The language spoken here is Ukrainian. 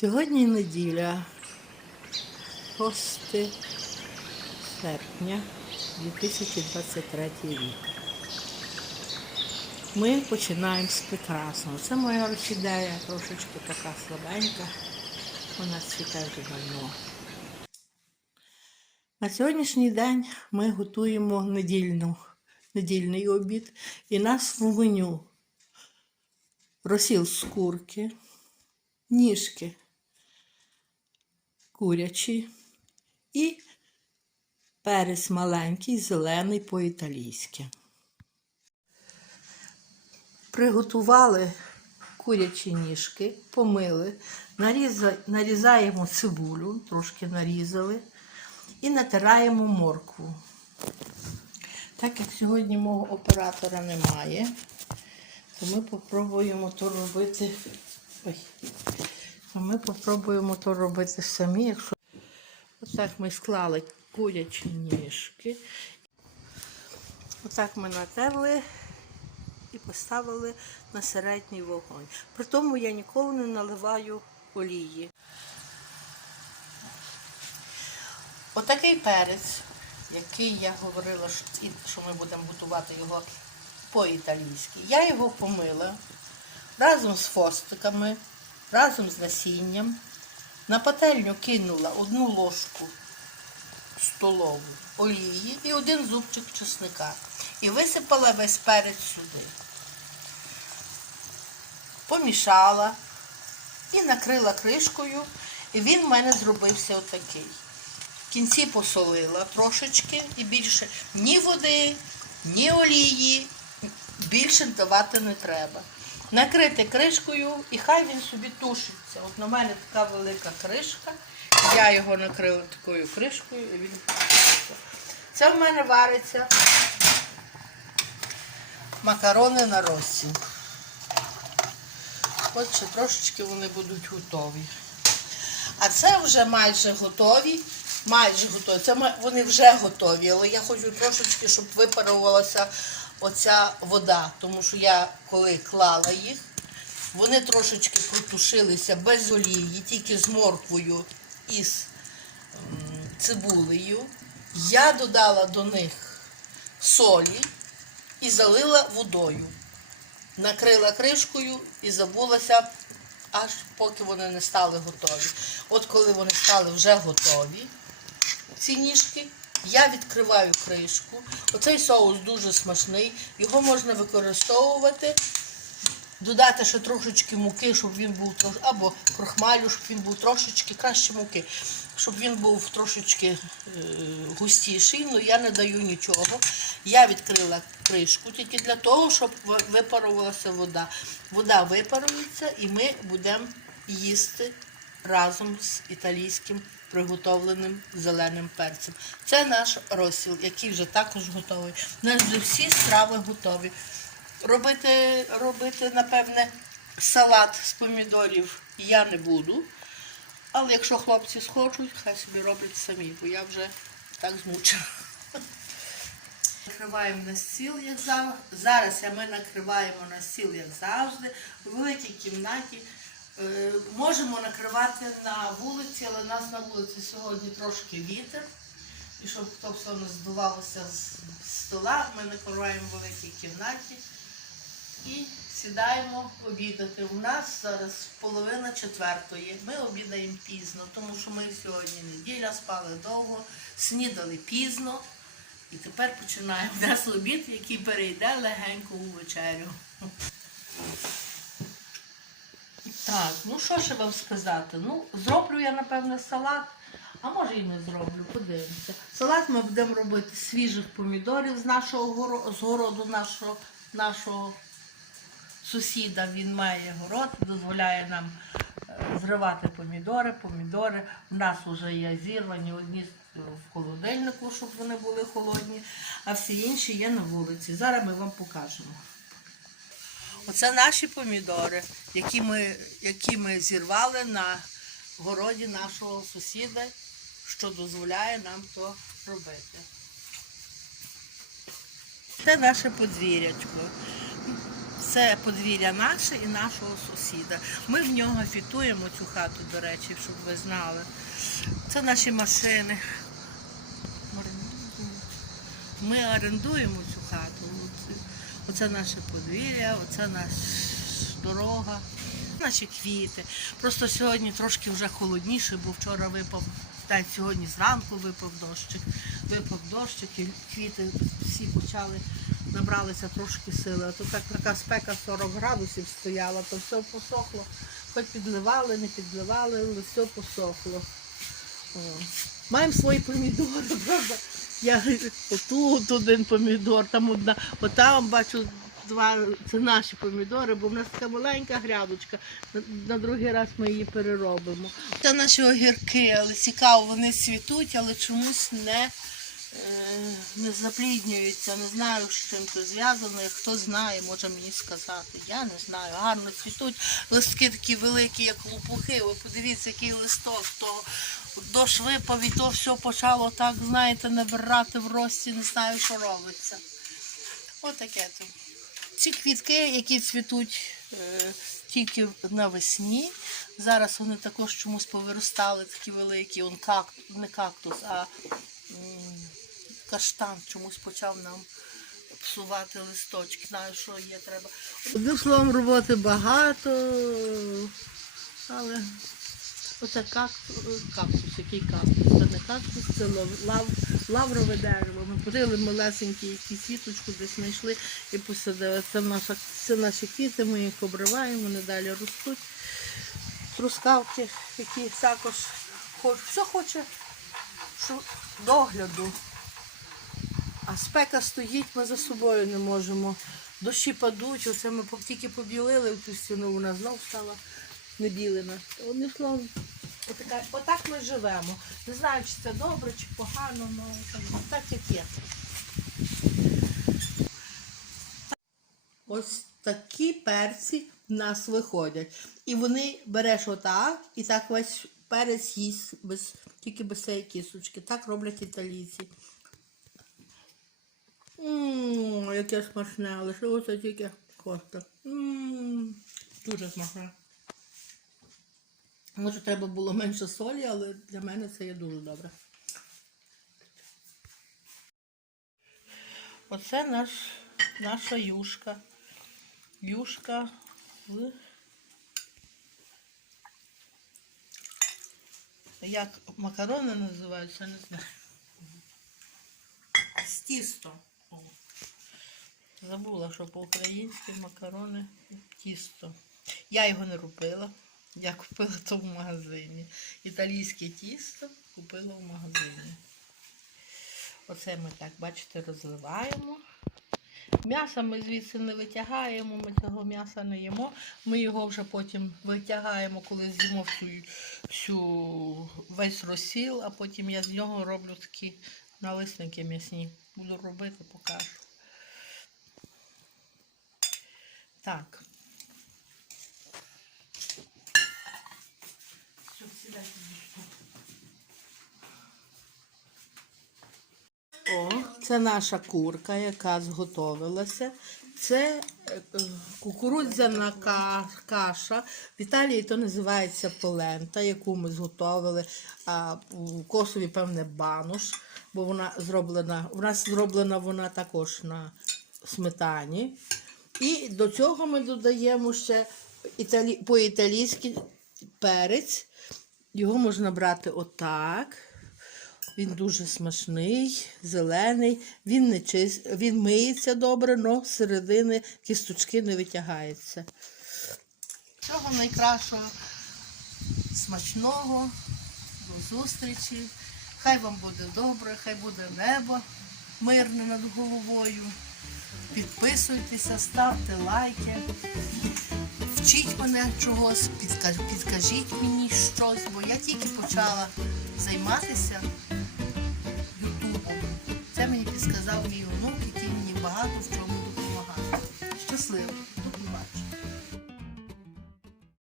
Сьогодні неділя, 6 серпня 2023 рік. Ми починаємо з прекрасного. Це моя орхідея, трошечки така слабенька. Вона цвіте вже давно. На сьогоднішній день ми готуємо недільну, недільний обід. І нас в меню розсіл з курки, ніжки курячі і перець маленький, зелений по-італійськи. Приготували курячі ніжки, помили, нарізаємо цибулю, трошки нарізали, і натираємо моркву. Так як сьогодні мого оператора немає, то ми попробуємо то робити. Ой. Ми попробуємо то робити самі. Якщо... Отак ми склали курячі ніжки. Отак ми натерли і поставили на середній вогонь. При тому я ніколи не наливаю олії. Отакий перець, який я говорила, що ми будемо готувати його по-італійськи. Я його помила разом з фостиками, разом з насінням. На пательню кинула одну ложку столову олії і один зубчик чесника. І висипала весь перець сюди. Помішала і накрила кришкою. І він в мене зробився отакий. В кінці посолила трошечки і більше ні води, ні олії, більше давати не треба. Накрити кришкою і хай він собі тушиться. От на мене така велика кришка. Я його накрила такою кришкою і він тушиться. Це в мене вариться макарони на розсіл. От ще трошечки вони будуть готові. А це вже майже готові. Майже готові. Це вони вже готові, але я хочу трошечки, щоб випарувалася оця вода. Тому що я коли клала їх, вони трошечки протушилися без олії, тільки з морквою і з цибулею. Я додала до них солі і залила водою накрила кришкою і забулася, аж поки вони не стали готові. От коли вони стали вже готові, ці ніжки, я відкриваю кришку. Оцей соус дуже смачний, його можна використовувати. Додати ще трошечки муки, щоб він був або крохмалю, щоб він був трошечки краще муки, щоб він був трошечки е, густіший. Ну я не даю нічого. Я відкрила кришку тільки для того, щоб випарувалася вода. Вода випарується і ми будемо їсти разом з італійським приготовленим зеленим перцем. Це наш розсіл, який вже також готовий. У нас вже всі страви готові. Робити, робити, напевне, салат з помідорів я не буду. Але якщо хлопці схочуть, хай собі роблять самі, бо я вже так змучена. Накриваємо на стіл, як завжди. Зараз ми накриваємо на стіл, як завжди, у великій кімнаті. Е, Можемо накривати на вулиці, але нас на вулиці сьогодні трошки вітер. І щоб то все не здувалося з стола, ми накриваємо в великій кімнаті і сідаємо обідати. У нас зараз половина четвертої. Ми обідаємо пізно, тому що ми сьогодні неділя, спали довго, снідали пізно. І тепер починаємо наш обід, який перейде легенько у вечерю. Так, ну що ще вам сказати? Ну, зроблю я, напевне, салат, а може і не зроблю, подивимося. Салат ми будемо робити свіжих помідорів з нашого горо- з городу нашого, нашого сусіда. Він має город, дозволяє нам е, зривати помідори, помідори. У нас вже є зірвані одні в холодильнику, щоб вони були холодні, а всі інші є на вулиці. Зараз ми вам покажемо. Оце наші помідори, які ми, які ми зірвали на городі нашого сусіда, що дозволяє нам то робити. Це наше подвір'ячко. Це подвір'я наше і нашого сусіда. Ми в нього фітуємо цю хату, до речі, щоб ви знали. Це наші машини. Ми орендуємо цю хату. Оце наше подвір'я, оце наша дорога, наші квіти. Просто сьогодні трошки вже холодніше, бо вчора випав, та сьогодні зранку випав дощик. Випав дощик і квіти всі почали, набралися трошки сили. А то так така спека 40 градусів стояла, то все посохло. Хоч підливали, не підливали, але все посохло. Маємо свої помідори, правда? Я отут один помідор, там одна, отам бачу два, це наші помідори, бо в нас така маленька грядочка. На, на другий раз ми її переробимо. Це наші огірки, але цікаво, вони світуть, але чомусь не, е, не запліднюються. Не знаю, з чим це зв'язано. Хто знає, може мені сказати. Я не знаю. Гарно цвітуть. Листки такі великі, як лопухи. Ви подивіться, який листок того. Дощ випав то все почало так, знаєте, набирати в рості, не знаю, що робиться. Отаке то. Ці квітки, які цвітуть е, тільки навесні. Зараз вони також чомусь повиростали, такі великі. Он как, не кактус, а каштан чомусь почав нам псувати листочки. Знаю, що є треба. Одним словом, роботи багато, але Оце кактус, кактус, який кактус? Це не кактус, це лав, лав, лаврове дерево. Ми подили малесенькі якісь сіточку, десь знайшли і посадили. Це, наша, це наші квіти, ми їх обриваємо, вони далі ростуть. Трускавки, які також. Все хоче що догляду. А спека стоїть, ми за собою не можемо. Дощі падуть, оце ми тільки побілили в ту стіну, вона знов стала небілена. Одним словом, отака, отак ми живемо. Не знаю, чи це добре, чи погано, але так як є. Ось такі перці в нас виходять. І вони береш отак, і так весь перець їсть без, тільки без цієї кісточки. Так роблять італійці. Ммм, яке смачне, лишилося тільки коста. Ммм, дуже смачне. Може, треба було менше солі, але для мене це є дуже добре. Оце наш, наша юшка. Юшка в. Як макарони називаються, не знаю. З тісто. Забула, що по-українськи макарони тісто. Я його не робила. Я купила то в магазині. Італійське тісто купила в магазині. Оце ми так, бачите, розливаємо. М'ясо ми звідси не витягаємо, ми цього м'яса не їмо. Ми його вже потім витягаємо, коли з'їмо всю, всю весь розсіл, а потім я з нього роблю такі налисники м'ясні. Буду робити, покажу. Так. Все, сідайте. О, це наша курка, яка зготовилася. Це е, кукурудзяна каша. В Італії то називається полента, яку ми зготовили. А у Косові, певне, банош, бо вона зроблена, у нас зроблена вона також на сметані. І до цього ми додаємо ще італі... по-італійськи перець. Його можна брати отак. Він дуже смачний, зелений, він не чист, він миється добре, але з середини кісточки не витягаються. Всього найкращого, смачного, до зустрічі. Хай вам буде добре, хай буде небо мирне над головою. Підписуйтеся, ставте лайки. Вчіть мене чогось, підка- підкажіть мені щось, бо я тільки почала займатися Ютубом. Це мені підсказав мій онук, який мені багато в чому допомагає. Щасливо!